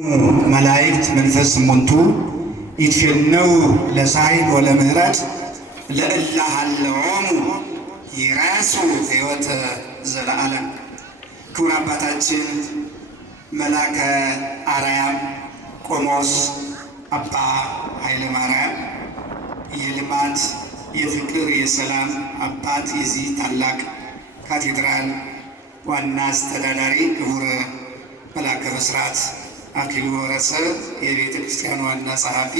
መላእክት መንፈስ ሙንቱ ይትፌነው ለሳይል ወለምህረት ለእለ ሀለዎሙ ይራሱ ሕይወተ ዘለዓለም። ክቡር አባታችን መላከ አርያም ቆሞስ አባ ኃይለ ማርያም የልማት የፍቅር የሰላም አባት የዚህ ታላቅ ካቴድራል ዋና አስተዳዳሪ ክቡር መላከ ብስራት አክሊሉ ወረሰ የቤተ ክርስቲያኑ ዋና ጸሐፊ፣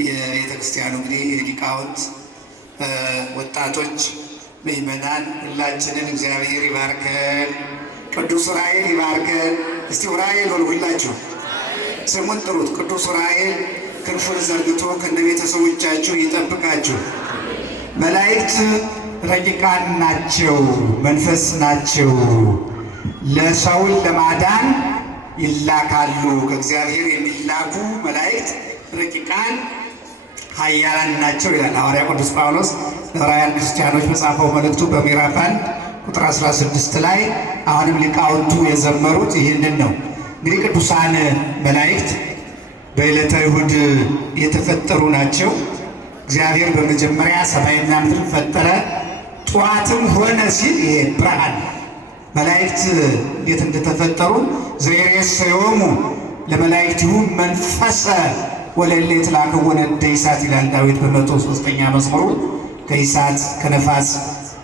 የቤተ ክርስቲያኑ እንግዲህ የሊቃውንት ወጣቶች፣ ምእመናን ሁላችንን እግዚአብሔር ይባርከን፣ ቅዱስ ዑራኤል ይባርከን። እስቲ ዑራኤል በሉ ሁላችሁ ስሙን ጥሩት። ቅዱስ ዑራኤል ክንፉን ዘርግቶ ከነ ቤተሰቦቻችሁ ይጠብቃችሁ። መላእክት ረቂቃን ናቸው፣ መንፈስ ናቸው። ለሰውን ለማዳን ይላካሉ። ከእግዚአብሔር የሚላኩ መላእክት ረቂቃን ኃያላን ናቸው ይላል ሐዋርያ ቅዱስ ጳውሎስ ለዕብራውያን ክርስቲያኖች በጻፈው መልእክቱ በምዕራፍ 1 ቁጥር 16 ላይ። አሁንም ሊቃውንቱ የዘመሩት ይህንን ነው። እንግዲህ ቅዱሳን መላእክት በዕለተ እሑድ የተፈጠሩ ናቸው። እግዚአብሔር በመጀመሪያ ሰማይና ምድር ፈጠረ፣ ጠዋትም ሆነ ሲል ይሄ ብርሃን መላእክት እንዴት እንደተፈጠሩ ዘየሬሰዮሙ ለመላእክቲሁ መንፈሰ ወለእለ ይትላከው ወነደ እሳት ይላል ዳዊት በ103ኛ መዝሙሩ። ከእሳት ከነፋስ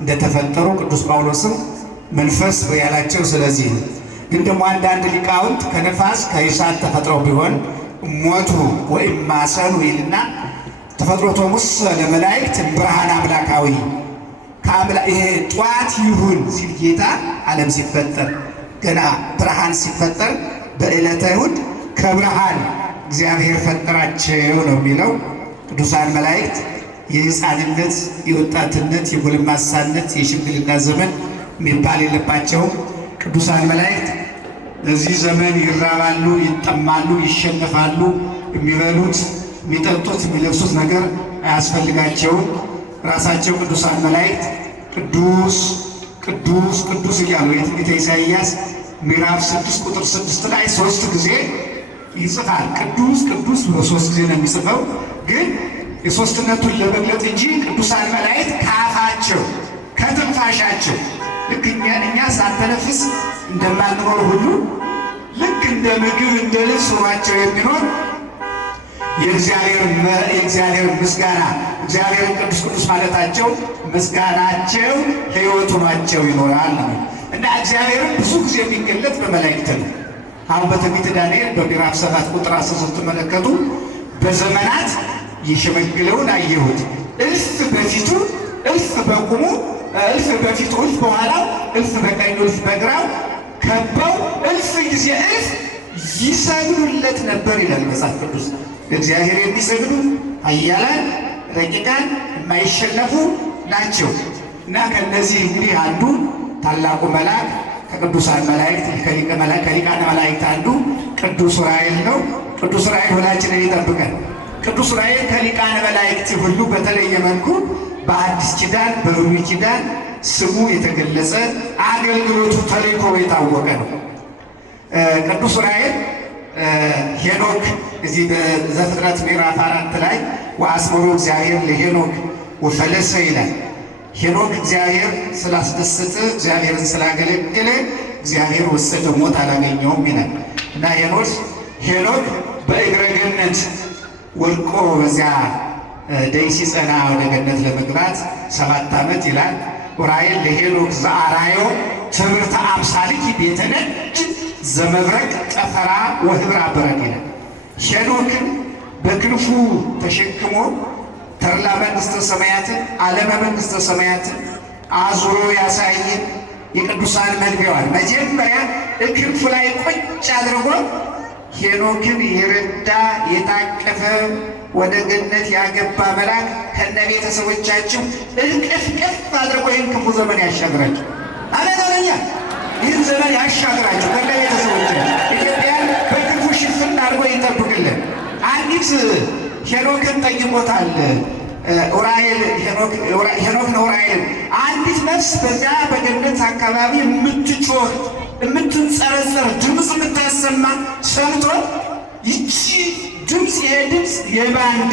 እንደተፈጠሩ ቅዱስ ጳውሎስም መንፈስ ያላቸው ስለዚህ ነው። ግን ደግሞ አንዳንድ ሊቃውንት ከነፋስ ከእሳት ተፈጥረው ቢሆን ሞቱ ወይም ማሰኑ ይልና ተፈጥሮቶሙስ ለመላእክት ብርሃን አምላካዊ ይሄ ጠዋት ይሁን ሲል ጌታ ዓለም ሲፈጠር ገና ብርሃን ሲፈጠር በዕለተ እሑድ ከብርሃን እግዚአብሔር ፈጠራቸው ነው የሚለው። ቅዱሳን መላእክት የሕፃንነት፣ የወጣትነት፣ የጎልማሳነት፣ የሽምግልና ዘመን የሚባል የለባቸውም። ቅዱሳን መላእክት በዚህ ዘመን ይራባሉ፣ ይጠማሉ፣ ይሸነፋሉ። የሚበሉት፣ የሚጠጡት፣ የሚለብሱት ነገር አያስፈልጋቸውም። ራሳቸው ቅዱሳን መላእክት ቅዱስ ቅዱስ ቅዱስ እያሉ የትንቢተ ኢሳይያስ ምዕራፍ 6 ቁጥር 6 ላይ 3 ጊዜ ይጽፋል። ቅዱስ ቅዱስ በ3 ጊዜ ነው የሚጽፈው፣ ግን የሦስትነቱን ለመግለጥ እንጂ ቅዱሳን መላእክት ከአፋቸው ከትንፋሻቸው ልክ እኛ ሳንተነፍስ እንደማንኖር ሁሉ ልክ እንደ ምግብ እንደ ልብስ ሆኗቸው የሚኖር የእግዚአብሔር ምስጋና እግዚአብሔርን ቅዱስ ቅዱስ ማለታቸው ምስጋናቸው ሕይወት ሆኗቸው ይኖራል ነው። እና እግዚአብሔርን ብዙ ጊዜ የሚገለጥ በመላእክት ነው። አሁን በትንቢተ ዳንኤል በምዕራፍ 7 ቁጥር 10 ስትመለከቱ በዘመናት የሸመግለውን አየሁት፣ እልፍ በፊቱ እልፍ በቁሙ እልፍ በፊቱ እልፍ በኋላው እልፍ በቀኙ እልፍ በግራው ከበው እልፍ ጊዜ እልፍ ይሰግዱለት ነበር ይላል መጽሐፍ ቅዱስ። እግዚአብሔር የሚሰግዱ ኃያላን ረቂቃን የማይሸነፉ ናቸው። እና ከነዚህ እንግዲህ አንዱ ታላቁ መልአክ ከቅዱሳን መላእክት ከሊቃነ መላእክት አንዱ ቅዱስ ዑራኤል ነው። ቅዱስ ዑራኤል ሁላችንን ይጠብቀን። ቅዱስ ዑራኤል ከሊቃነ መላእክት ሁሉ በተለየ መልኩ በአዲስ ኪዳን በብሉይ ኪዳን ስሙ የተገለጸ አገልግሎቱ ተልእኮ የታወቀ ነው። ቅዱስ ዑራኤል ሄኖክ እዚህ በዘፍጥረት ምዕራፍ 4 ላይ ወአስመሮ እግዚአብሔር ለሄኖክ ወፈለሰ ይላል። ሄኖክ እግዚአብሔር ስላስደሰተ እግዚአብሔርን ስላገለገለ እግዚአብሔር ወሰደ፣ ሞት አላገኘውም ይላል። እና ሄኖክ በእግረ ገነት ወድቆ በዚያ ደይ ሲጸና ወደ ገነት ለመግባት 7 ዓመት ይላል። ዑራኤል ለሄኖክ ዘአራዮ ትምህርተ አምሳልኪ ቤተ ነጭ ዘመብረቅ ጠፈራ ወህብራ በረቅ ይላል። ሄኖክን በክንፉ ተሸክሞ ተድላ መንግሥተ ሰማያትን ዓለመ መንግሥተ ሰማያትን አዙሮ ያሳየን የቅዱሳን መግቢያዋን መጀመሪያ ክንፉ ላይ ቁጭ አድርጎ ሄኖክን የረዳ የታቀፈ ወደ ገነት ያገባ መልአክ ከነ ቤተሰቦቻቸው እቅፍ አድርጎ ይህን ክፉ ዘመን ያሻግራቸው። አለኛ ይህን ዘመን ያሻግራቸው ከነ ቤተሰቦቻቸው። ኢትዮጵያን በክፉ ሽፍን አድርጎ ይጠብቅልን። አንዲት ሄኖክን ጠይቆታል ዑራኤል ሄኖክ ነው ዑራኤል አንዲት ነፍስ በዚያ በገነት አካባቢ የምትጮህ የምትንጸረጸር ድምፅ የምታሰማ ሰምቶ ይቺ ድምፅ ይሄ ድምፅ የባንዱ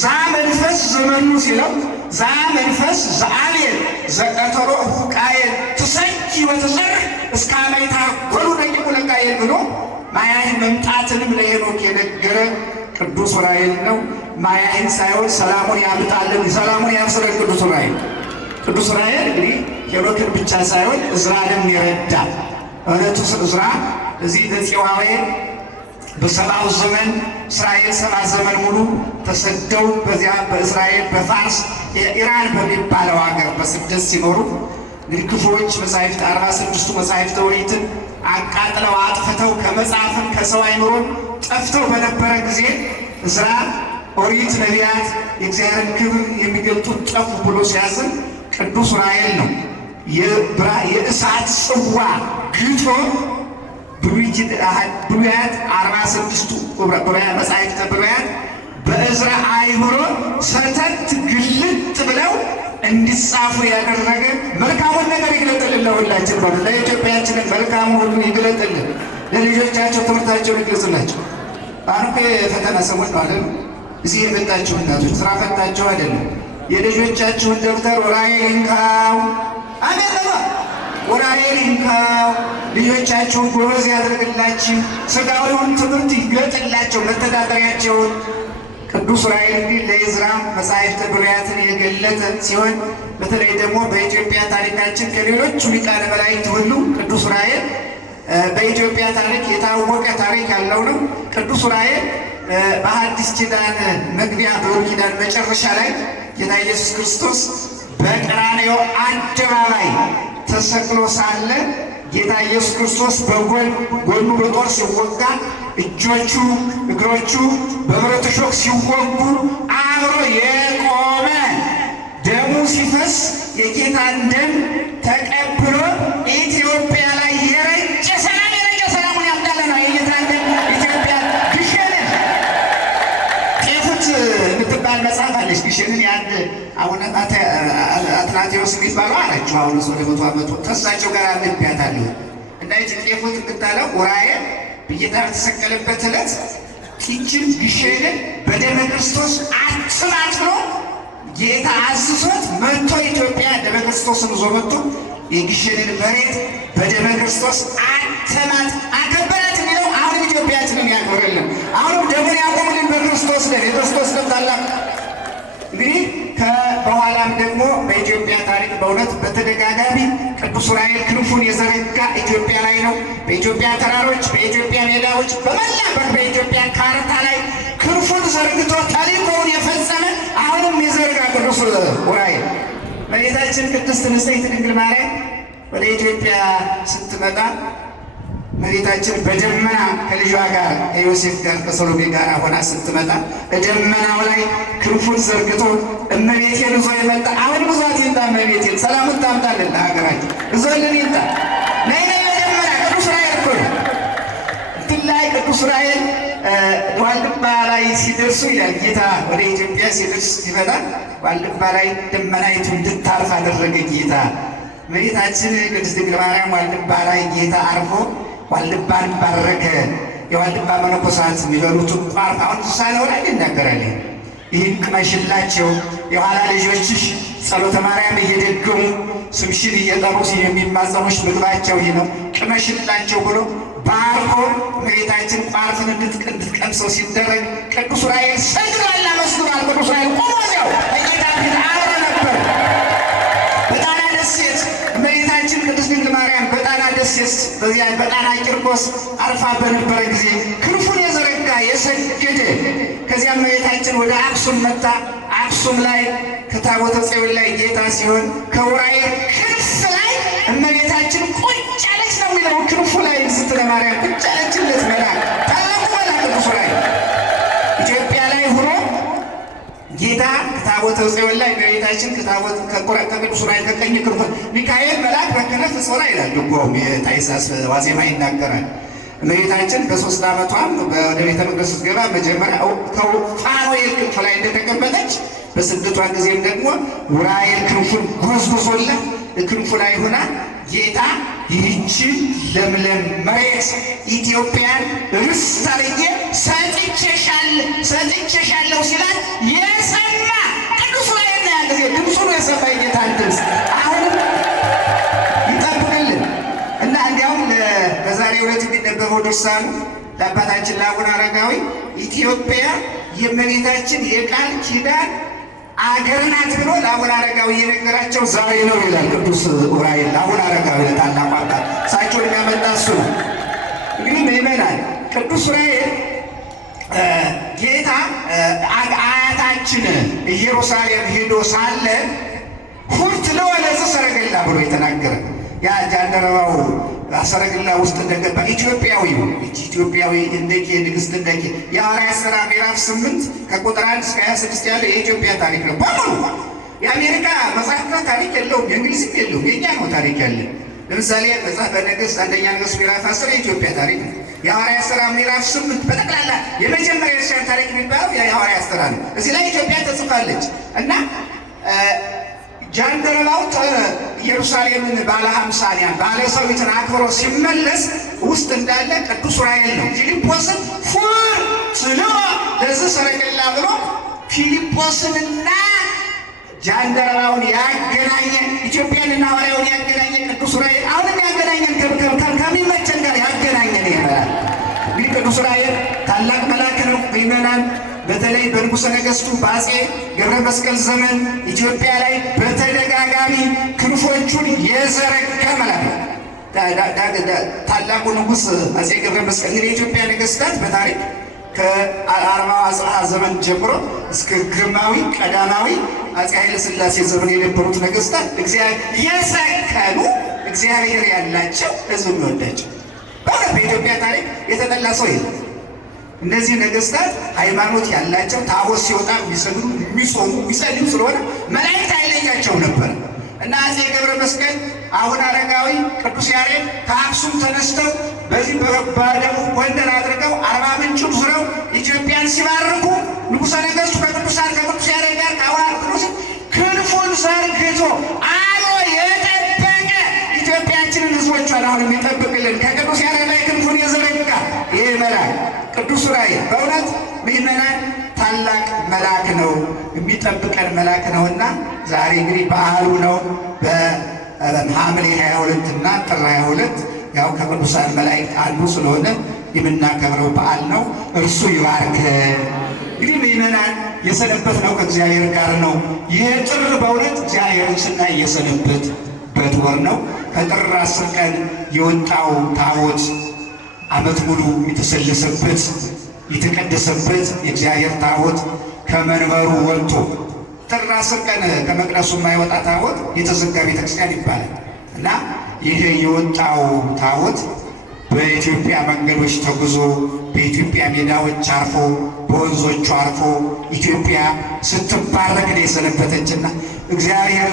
ዛ መንፈስ ዘመኑ ሲለው ዛ መንፈስ ዘአልየል ዘቀተሮ ቃየል ትሰኪ ወትዘር እስከ አመይታ ሁሉ ደቂቁ ለቃየል ብሎ ማያህን መምጣትንም ለሄኖክ የነገረ ቅዱስ ዑራኤል ነው። ማያህን ሳይሆን ሰላሙን ያምጣልን፣ ሰላሙን ያብስረን ቅዱስ ዑራኤል። ቅዱስ ዑራኤል እንግዲህ ሄኖክን ብቻ ሳይሆን እዝራንም ይረዳ። እውነቱ እዝራ እዚህ በጽዋዌ በሰባው ዘመን እስራኤል 70 ዘመን ሙሉ ተሰደው በዚያ በእስራኤል በፋርስ ኢራን በሚባለው ሀገር በስደት ሲኖሩ እንግዲህ ክፉዎች መጻሕፍት 46ቱ መጻሕፍተ ኦሪትን አቃጥለው አጥፍተው ከመጽሐፍም ከሰው አይምሮም ጠፍተው በነበረ ጊዜ እዝራ ኦሪት ነቢያት የእግዚአብሔርን ክብር የሚገልጡት ጠፉ ብሎ ሲያዝን ቅዱስ ዑራኤል ነው የእሳት ጽዋ ግቶ ብሉያት 46ቱ መጻሕፍተ ብሉያት በእዝራ አይምሮ ሰተት ግልጥ ብለው እንዲጻፉ ያደረገ መልካሙን ነገር ይግለጥልን። ለሁላችን ለኢትዮጵያችንን መልካሙ ሁሉ ይግለጥልን። ለልጆቻቸው ትምህርታቸውን ይግለጽላቸው። አሁን የፈተና ሰሞን ነው አይደል? እዚህ የመጣችሁ እናቶች ስራ ፈታችሁ አይደለም። የልጆቻችሁን ደብተር ዑራኤል ይንካው። አሜን ነው። ዑራኤል ይንካው። ልጆቻችሁን ጎበዝ ያደርግላችሁ። ሥጋዊውን ትምህርት ይግለጥላቸው መተዳደሪያቸውን። ቅዱስ ዑራኤል እንግዲህ ለዕዝራ መጻሕፍተ ብሉያትን የገለጠ ሲሆን በተለይ ደግሞ በኢትዮጵያ ታሪካችን ከሌሎቹ ሊቃነ መላእክት ሁሉ ቅዱስ ዑራኤል በኢትዮጵያ ታሪክ የታወቀ ታሪክ ያለው ነው። ቅዱስ ዑራኤል በሐዲስ ኪዳን መግቢያ በብሉይ ኪዳን መጨረሻ ላይ ጌታ ኢየሱስ ክርስቶስ በቀራንዮ አደባባይ ተሰቅሎ ሳለ ጌታ ኢየሱስ ክርስቶስ ጎኑ በጦር ሲወጋ እጆቹ እግሮቹ በብረት ሾክ ሲወጉ አብሮ የቆመ ደሙ ሲፈስ የጌታን ደም ተቀብሎ ኢትዮጵያ ላይ የረጨ ሰላሙን ያምጣልና የጌታን ደም ኢትዮጵያ ግሸንን ጤፉት የምትባል መጽሐፍ አለች። ግሸንን የአንድ አቡነ አትናቴዎስ የሚባለው አላችሁ። አሁን ወደ 100 ዓመቱ ከእሳቸው ጋር አንብያታለሁ እና ይህች ጤፉት የምታለው ዑራኤል በጌታ በተሰቀለበት ዕለት ይህችን ግሸንን በደመ ክርስቶስ አትማት ብሎ ጌታ አዝዞት መጥቶ ኢትዮጵያ ደመ ክርስቶስን ይዞ መጥቶ የግሸንን መሬት በደመ ክርስቶስ አተማት አከበራት የሚለው አሁንም ኢትዮጵያችንን ያክብርልን። አሁንም ደሙን ያቆምልን በክርስቶስ ደም። የክርስቶስ ደም ታላቅ እንግዲህ በኋላም ደግሞ በኢትዮጵያ ታሪክ በእውነት በተደጋጋሚ ቅዱስ ዑራኤል ክንፉን የዘረጋ ኢትዮጵያ ላይ ነው። በኢትዮጵያ ተራሮች፣ በኢትዮጵያ ሜዳዎች፣ በመላበት በኢትዮጵያ ካርታ ላይ ክንፉን ዘርግቶ ተልእኮውን የፈጸመ አሁንም የዘረጋ ቅዱስ ዑራኤል። እመቤታችን ቅድስት ንጽሕት ድንግል ማርያም ወደ ኢትዮጵያ ስትመጣ እመቤታችን በደመና ከልጇ ጋር ከዮሴፍ ጋር ከሰሎሜ ጋር ሆና ስትመጣ በደመናው ላይ ክንፉን ዘርግቶ እመቤቴን ይዞ የመጣ አሁን ብዙት ይምጣ። እመቤቴን ሰላሙን ታምጣልን ለሀገራችን ይዞልን ይምጣ። ነይ በደመና ቅዱስ ዑራኤል እኮ ነው። እንትን ላይ ቅዱስ ዑራኤል ዋልድባ ላይ ሲደርሱ ይላል ጌታ ወደ ኢትዮጵያ ሲደርስ ሲመጣ ዋልድባ ላይ ደመናይቱ እንድታርፍ አደረገ ጌታ። እመቤታችን ቅድስት ድንግል ማርያም ዋልድባ ላይ ጌታ አርፎ ዋልድባን ባረከ። የዋልድባ መነኮሳት የሚበሉትን ቋርፍ አሁን ሳለው ላይ ይናገራል። ይህን ቅመሽላቸው፣ የኋላ ልጆችሽ ጸሎተ ማርያም እየደገሙ ስምሽን እየጠሩ የሚማጸኑሽ ምግባቸው ይህ ነው፣ ቅመሽላቸው ብሎ ባርኮ እመቤታችን ቋርፍን እንድትቀምሰው ሲደረግ ቅዱስ ዑራኤል ሰግዷል፣ አመስግኗል። ቅዱስ ዑራኤል ቆሞ እዚያው በጌታ ፊት አብሮ ነበር። በጣና ደሴት እመቤታችን ቅድስት ድንግል ማርያም በጣና ደሴት በዚያ በጣና ቂርቆስ አርፋ በነበረ ጊዜ ክንፉን የዘረጋ የሰገደ ከዚያ እመቤታችን ወደ አክሱም መጣ። አክሱም ላይ ከታቦተ ጽዮን ላይ ጌታ ሲሆን ከዑራኤል ክንፍ ላይ እመቤታችን ቁጭ አለች ነው የሚለው። ክንፉ ላይ ስትለ ማርያም ቁጭ አለችለት መልአክ፣ ታላቁ መልአክ ቅዱስ ዑራኤል ኢትዮጵያ ላይ ሆኖ ጌታ ከታቦተ ጽዮን ላይ እመቤታችን ከቅዱስ ዑራኤል ከቀኝ ክንፍ ሚካኤል መልአክ በክነፍ ጾራ ይላል። ድጓውም የታኅሳስ ዋዜማ ይናገራል። እመቤታችን በ3 ዓመቷም ወደ ቤተ መቅደስ ስትገባ መጀመሪያ ከፋኑኤል ክንፍ ላይ እንደተቀመጠች በስደቷ ጊዜም ደግሞ ዑራኤል ክንፉን ጎዝጉዞላት ክንፉ ላይ ሆና ጌታ ይህችን ለምለም መሬት ኢትዮጵያን ርስት አድርጌ ሰጥቼሻለሁ ሲላት የሰማ ቅዱስ ዑራኤል ነው ያለ ድምፁን የሰማ የጌታን ድምፅ አሁንም ይጠብቅልን እና እንዲያውም በዛሬው ዕለት የሚነበበው ድርሳኑ ለአባታችን ለአቡነ አረጋዊ ኢትዮጵያ የእመቤታችን የቃል ኪዳን አገር ናት ብሎ ለአቡነ አረጋዊ የነገራቸው ዛሬ ነው ይላል ቅዱስ ዑራኤል። ለአቡነ አረጋዊ ለታላቁ አባት እሳቸውን የሚያመጣ እሱ ነው። እንግዲህ ምእመናን ቅዱስ ዑራኤል ጌታ አያታችን ኢየሩሳሌም ሄዶ ሳለ ሁርት ለወለዝ ሰረገላ ብሎ የተናገረ ያ ጃንደረባው ሰረገላ ውስጥ እንደገባ ኢትዮጵያዊ እንደጌ ንግሥት እንደጌ የሐዋርያት ሥራ ምዕራፍ 8 ከቁጥር 1 እስከ 26 ያለ የኢትዮጵያ ታሪክ ነው በሙሉ። የአሜሪካ መጽሐፍና ታሪክ የለውም፣ የእንግሊዝም የለውም፣ የእኛ ነው ታሪክ ያለን። ለምሳሌ መጽሐፈ ነገሥት አንደኛ ነገሥት ምዕራፍ 10 የኢትዮጵያ ታሪክ ነው። የሐዋርያት ሥራ ምዕራፍ 8 በጠቅላላ የመጀመሪያ የእስራኤል ታሪክ የሚባለው የሐዋርያት ሥራ ነው። እዚህ ላይ ኢትዮጵያ ተጽፋለች እና ጃንደረባው ኢየሩሳሌምን ባለ 50 ባለ ሰዊትን አክብሮ ሲመለስ ውስጥ እንዳለ ቅዱስ ዑራኤል ነው ፊልጶስን ሁር ስለው ለዚህ ሰረገላ ብሎ ፊልጶስንና ጃንደረባውን ያገናኘ ኢትዮጵያንና ሐዋርያውን ያገናኘ ቅዱስ ዑራኤል አሁንም ያገናኘን ከሚመቸን ጋር ያገናኘን ይላል። እንግዲህ ቅዱስ ዑራኤል ታላቅ መልአክ ነው። ምእመናን በተለይ በንጉሠ ነገሥቱ በአፄ ገብረ መስቀል ዘመን ኢትዮጵያ ላይ በተደጋጋሚ ክንፎቹን የዘረጋ መልአክ ነው። ታላቁ ንጉሥ አፄ ገብረ መስቀል እንግዲህ የኢትዮጵያ ነገሥታት በታሪክ ከ40 አጽብሃ ዘመን ጀምሮ እስከ ግርማዊ ቀዳማዊ አፄ ኃይለ ሥላሴ ዘመን የነበሩት ነገሥታት የሰከኑ እግዚአብሔር ያላቸው ሕዝብ የሚወዳቸው በእውነት በኢትዮጵያ ታሪክ የተጠላ ሰው የለም። እነዚህ ነገሥታት ሃይማኖት ያላቸው ታቦት ሲወጣ የሚሰግዱ የሚጾሙ የሚጸልዩ ስለሆነ መላእክት አይለያቸው ነበር እና አፄ ገብረ መስቀል አቡነ አረጋዊ ቅዱስ ያሬድ ከአክሱም ተነስተው በዚህ በደቡብ ጎንደር አድርገው አርባ ምንጭን ዙረው ኢትዮጵያን ሲባርኩ ንጉሠ ነገሥቱ ከቅዱስ ያሬድ ጋር ከአቡነ አረጋዊ ክንፉን ዘርግቶ አሎ የጠበቀ ኢትዮጵያችንን ሕዝቦቿን አሁን የሚጠብቅልን ከቅዱስ ያሬድ ላይ ክንፉን የዘረጋ ይሄ መልአክ ቅዱስ ዑራኤል በእውነት ምእመናን ታላቅ መልአክ ነው፣ የሚጠብቀን መልአክ ነውና ዛሬ እንግዲህ በዓሉ ነው። በሐምሌ 22 እና ጥር 22 ያው ከቅዱሳን መላእክት አንዱ ስለሆነ የምናከብረው በዓል ነው። እርሱ ይባርከን። እንግዲህ ምእመናን የሰነበት ነው ከእግዚአብሔር ጋር ነው። ይህ ጥር በእውነት እግዚአብሔርን ስናይ የሰነበትበት ወር ነው። ከጥር 10 ቀን የወጣው ታቦት ዓመት ሙሉ የተሰለሰበት የተቀደሰበት የእግዚአብሔር ታቦት ከመንበሩ ወጥቶ ጥር 10 ቀን ከመቅደሱ የማይወጣ ታቦት የተዘጋ ቤተክርስቲያን ይባላል እና ይሄ የወጣው ታቦት በኢትዮጵያ መንገዶች ተጉዞ በኢትዮጵያ ሜዳዎች አርፎ በወንዞቹ አርፎ ኢትዮጵያ ስትባረክ ነው የሰነበተችና እግዚአብሔር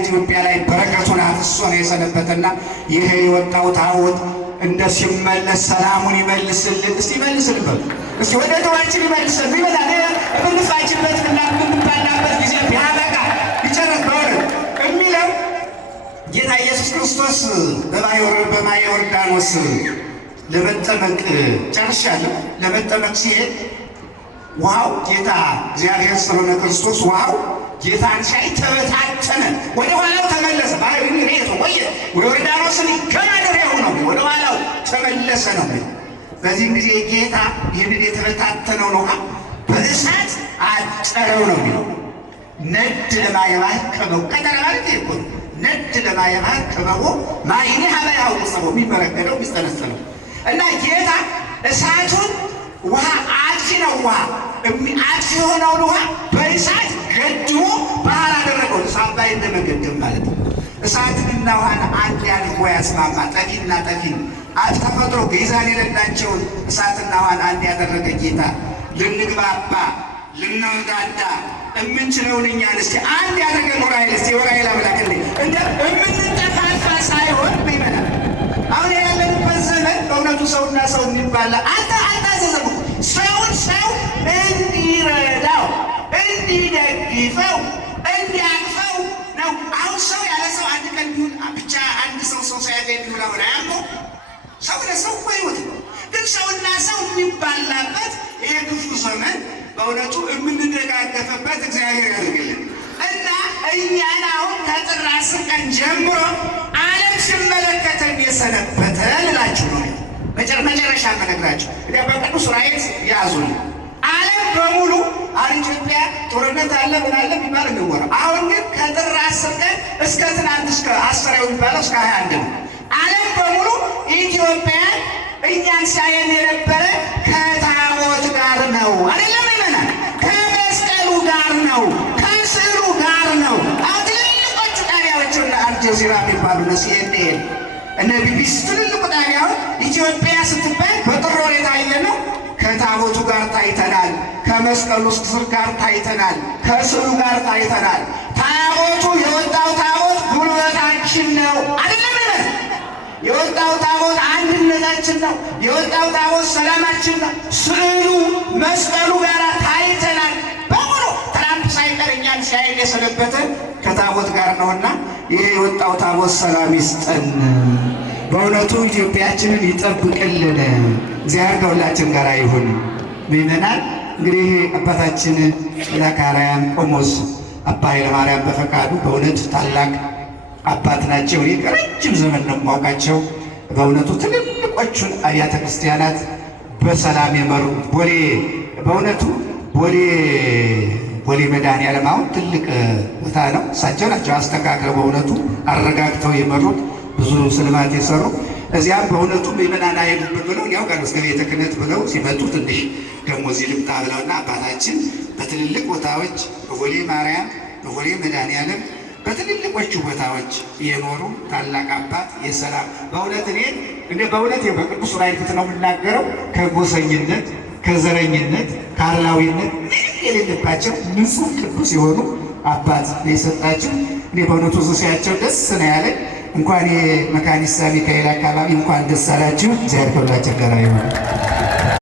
ኢትዮጵያ ላይ በረከቱን አፍሶ ነው የሰነበተና ይሄ የወጣው ታቦት እንደ ሲመለስ ሰላሙን ይመልስልን። እስቲ ይመልስልን በሉ። እስቲ ወደ ድሯችን ይመልስልን። ይመጣል እብንፋችንበት ምናምንባላበት ጊዜ ቢያበቃ ይጨረስ በወር የሚለው ጌታ ኢየሱስ ክርስቶስ በማየ ዮርዳኖስ ለመጠመቅ ጨርሻለሁ። ለመጠመቅ ሲሄድ ውሃው ጌታ እግዚአብሔር ስለሆነ ክርስቶስ ውሃው ጌታን ሲያይ ተበታተነ፣ ወደ ኋላው ተመለሰ። ዮርዳኖስን ከማደሪያው ነው ወደ ኋላው ተመለሰ ነው። በዚህም ጊዜ ጌታ ይህንን የተበታተነውን ውሃ በእሳት አጨረው ነው የሚለው። ነድ ለማየባህር ከበው ቀጠረ ማለት ይኮ ነድ ለማየባህር ከበው ማይኔ ሀበያው ሰው የሚመረገደው የሚስተነሰለው እና ጌታ እሳቱን ውሃ አጥፊ ነው። ውሃ አጥፊ የሆነውን ውሃ በእሳት ገድቦ ባህር አደረገው። አባይ እንደመገደብ ማለት ነው። እሳትንና ውሃን አንድ አድርጎ ያስማማ ጠፊና ጠፊን ተፈጥሮ ሚዛን የሌላቸውን እሳትና ውሃን አንድ ያደረገ ጌታ ልንግባባ ልናንዳዳ የምንችለውን እኛን እስቲ አንድ ያደረገን ዑራኤል እስቲ ዑራኤል አምላክልኝ እንደ የምንጠፋፋ ሳይሆን ይመናል። አሁን ያለንበት ዘመን በእውነቱ ሰውና ሰው የሚባላ አልታዘዘም። ሰውን ሰው እንዲረዳው እንዲደግፈው እንዲያቅፈው ነው። አሁን ሰው ያለ ሰው አንድ ቀን ቢሆን ብቻ አንድ ሰው ለሰው እኮ ሕይወት ነው። ግን ሰውና ሰው የሚባላበት ይሄ ክፉ ዘመን በእውነቱ የምንደጋገፍበት እግዚአብሔር ያደርግልን እና እኛን አሁን ከጥር 10 ቀን ጀምሮ ዓለም ሲመለከተን የሰነበተ ልላችሁ ነው። መጨረሻ መነግራችሁ እንግዲህ በቅዱስ ራእይ ያዙን። ዓለም በሙሉ አሁን ኢትዮጵያ ጦርነት አለ ምን አለ የሚባል እንወራ። አሁን ግን ከጥር 10 ቀን እስከ ትናንት እስከ 10 የሚባለው እስከ 21 ነው። ዓለም በሙሉ ኢትዮጵያ እኛን ሳየን የነበረ ከታቦት ጋር ነው አይደለም ይመናል፣ ከመስቀሉ ጋር ነው፣ ከስዕሉ ጋር ነው። አሁን ትልልቆቹ ጣቢያዎችና አልጀዚራ የሚባሉ CNN እነ ቢቢሲ ትልልቁ ጣቢያዎች ኢትዮጵያ ስትባል በጥር ወር የታየ ነው። ከታቦቱ ጋር ታይተናል፣ ከመስቀሉ ስር ጋር ታይተናል፣ ከስዕሉ ጋር ታይተናል። ታቦቱ የወጣው ታቦት ጉልበታችን ነው አይደለም ይመናል። የወጣው ታቦት አንድነታችን ነው። የወጣው ታቦት ሰላማችን ነው። ስዕሉ መስቀሉ ጋር ታይተናል። በሙሉ ትናንት ሳይቀር እኛን ሲያየን የሰነበተ ከታቦት ጋር ነውና ይሄ የወጣው ታቦት ሰላም ይስጠን፣ በእውነቱ ኢትዮጵያችንን ይጠብቅልን። እግዚአብሔር ከሁላችን ጋር ይሁን። ምእመናን እንግዲህ አባታችን ለካህናት ቆሞስ አባ ኃይለማርያም በፈቃዱ በእውነት ታላቅ አባት ናቸው። እኔ ከረጅም ዘመን ነው የማውቃቸው። በእውነቱ ትልልቆቹን አብያተ ክርስቲያናት በሰላም የመሩ በእውነቱ ቦሌ መድኃኔዓለም አሁን ትልቅ ቦታ ነው። እሳቸው ናቸው አስተካክለው በእውነቱ አረጋግተው የመሩት ብዙ ስልማት የሰሩ። እዚያም በእውነቱ ምእመናን አይሄዱብን ብለው ያውቃሉ እስከ ቤተ ክህነት ብለው ሲመጡ ትንሽ ደግሞ እዚህ ልምጣ ብለውና አባታችን በትልልቅ ቦታዎች በቦሌ ማርያም በቦሌ መድኃኔዓለም በትልልቆቹ ቦታዎች የኖሩ ታላቅ አባት የሰላም በእውነት በእውነት በቅዱስ ራእይ ፊት ነው የምናገረው። ከጎሰኝነት ከዘረኝነት ከአላዊነት ምንም የሌለባቸው ንጹሕ ቅዱስ የሆኑ አባት የሰጣቸው በእውነቱ ዙሲያቸው ደስ ነው ያለኝ። እንኳን የመካኒሳ ሚካኤል አካባቢ እንኳን ደስ አላችሁ። እግዚአብሔር ከሁላችን ጋር ይሁን።